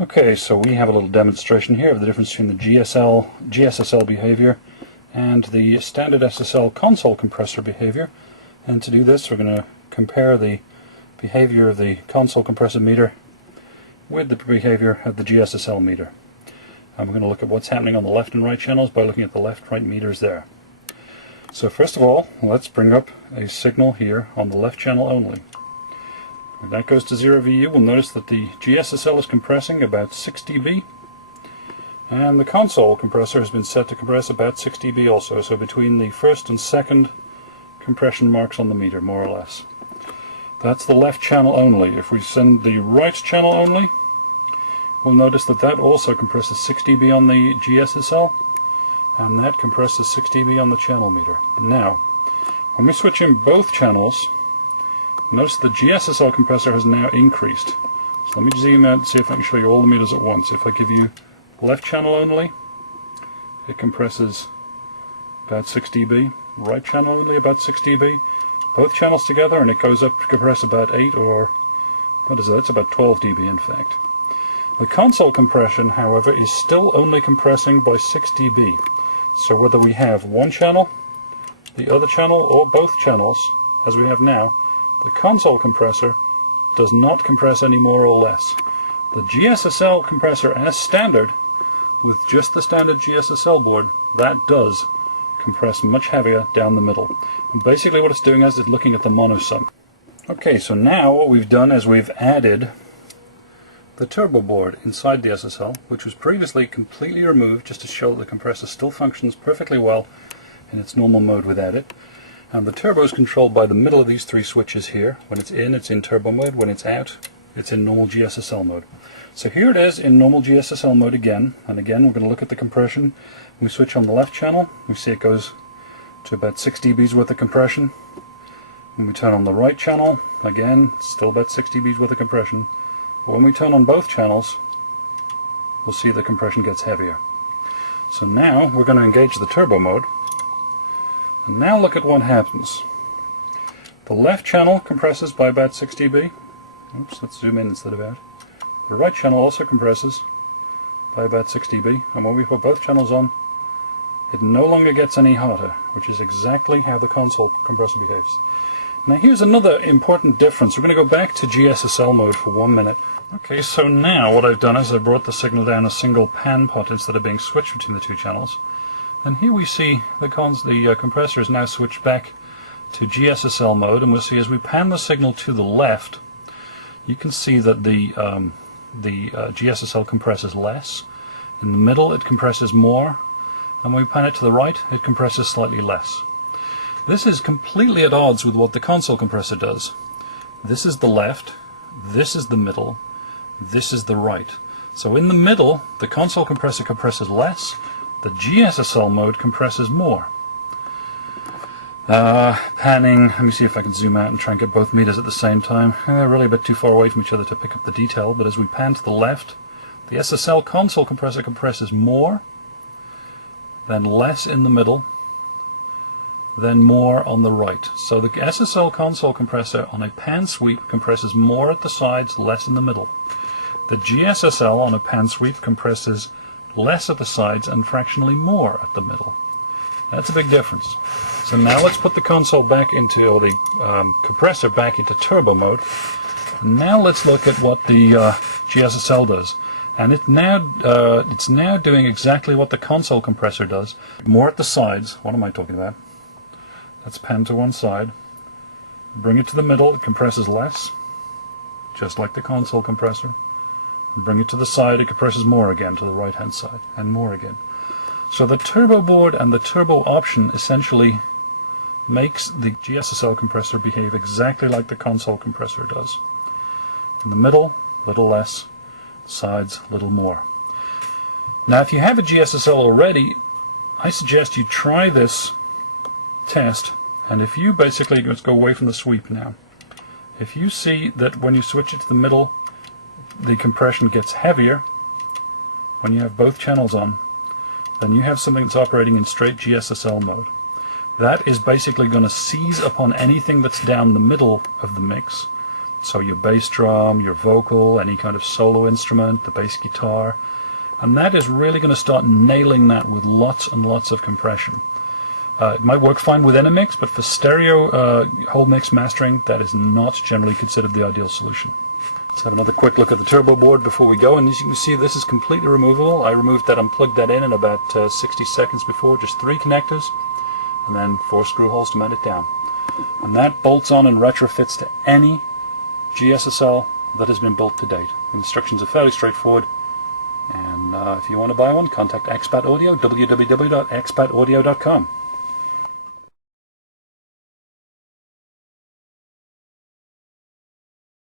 Okay, so we have a little demonstration here of the difference between the GSSL behavior and the standard SSL console compressor behavior. And to do this, we're going to compare the behavior of the console compressor meter with the behavior of the GSSL meter. And we're going to look at what's happening on the left and right channels by looking at the left-right meters there. So first of all, let's bring up a signal here on the left channel only. When that goes to 0 VU, we'll notice that the GSSL is compressing about 6 dB, and the console compressor has been set to compress about 6 dB also, so between the first and second compression marks on the meter, more or less. That's the left channel only. If we send the right channel only, we'll notice that that also compresses 6 dB on the GSSL, and that compresses 6 dB on the channel meter. Now, when we switch in both channels, notice the GSSL compressor has now increased. So let me zoom out and see if I can show you all the meters at once. If I give you left channel only, it compresses about 6 dB. Right channel only, about 6 dB. Both channels together, and it goes up to compress about 8, or what is that? It's about 12 dB in fact. The console compression, however, is still only compressing by 6 dB. So whether we have one channel, the other channel, or both channels, as we have now, the console compressor does not compress any more or less. The GSSL compressor as standard, with just the standard GSSL board, that does compress much heavier down the middle. And basically what it's doing is it's looking at the monosum. Okay, so now what we've done is we've added the turbo board inside the SSL, which was previously completely removed just to show that the compressor still functions perfectly well in its normal mode without it. And the turbo is controlled by the middle of these three switches here. When it's in turbo mode. When it's out, it's in normal GSSL mode. So here it is in normal GSSL mode again. And again, we're going to look at the compression. We switch on the left channel. We see it goes to about 6 dBs worth of compression. When we turn on the right channel, again, still about 6 dBs worth of compression. But when we turn on both channels, we'll see the compression gets heavier. So now we're going to engage the turbo mode. And now look at what happens. The left channel compresses by about 6 dB. Oops, let's zoom in instead of out. The right channel also compresses by about 6 dB, and when we put both channels on, it no longer gets any hotter, which is exactly how the console compressor behaves. Now here's another important difference. We're going to go back to GSSL mode for 1 minute. Okay, so now what I've done is I've brought the signal down a single pan pot instead of being switched between the two channels. And here we see the compressor is now switched back to GSSL mode, and we'll see as we pan the signal to the left, you can see that the GSSL compresses less. In the middle it compresses more, and when we pan it to the right it compresses slightly less. This is completely at odds with what the console compressor does. This is the left, this is the middle, this is the right. So in the middle the console compressor compresses less, the GSSL mode compresses more. Panning, let me see if I can zoom out and try and get both meters at the same time. They're really a bit too far away from each other to pick up the detail, but as we pan to the left, the SSL console compressor compresses more, then less in the middle, then more on the right. So the SSL console compressor on a pan sweep compresses more at the sides, less in the middle. The GSSL on a pan sweep compresses less at the sides and fractionally more at the middle. That's a big difference. So now let's put the console back into, or the compressor back into turbo mode. And now let's look at what the GSSL does. And it's now doing exactly what the console compressor does. More at the sides. What am I talking about? Let's pan to one side. Bring it to the middle. It compresses less, just like the console compressor. Bring it to the side, it compresses more again to the right hand side, and more again. So the turbo board and the turbo option essentially makes the GSSL compressor behave exactly like the console compressor does. In the middle, little less, sides, little more. Now if you have a GSSL already, I suggest you try this test, and if you basically, let's go away from the sweep now. If you see that when you switch it to the middle, the compression gets heavier when you have both channels on, then you have something that's operating in straight GSSL mode. That is basically going to seize upon anything that's down the middle of the mix So your bass drum, your vocal, any kind of solo instrument, the bass guitar, and that is really going to start nailing that with lots and lots of compression. It might work fine within a mix, but for stereo whole mix mastering, that is not generally considered the ideal solution. Let's have another quick look at the turbo board before we go, and as you can see, this is completely removable. I removed that, unplugged that in about 60 seconds before, just 3 connectors, and then 4 screw holes to mount it down. And that bolts on and retrofits to any GSSL that has been built to date. The instructions are fairly straightforward, and if you want to buy one, contact Expat Audio, www.expataudio.com.